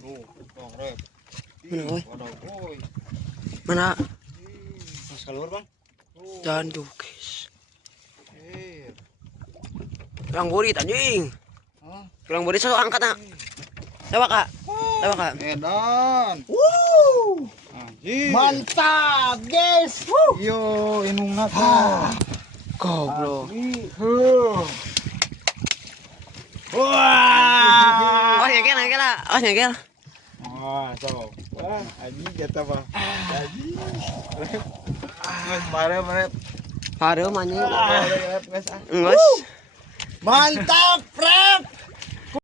Mana, woy? Mana? Mas keluar, Bang. Jangan tuh, guys. Kurang burit anjing. Kurang burit satu angkat nak. Coba kak. Coba kak. Edan. Anjing. Mantap, guys. Yo, inungat. Goblok. Wah. Oh nyengkel nyengkel lah. Oh nyengkel. Wah, so. Wah, anjing kata Bang. Anjing. Mare. Harum anjing. Guys. Enggak. Mantap, Prep.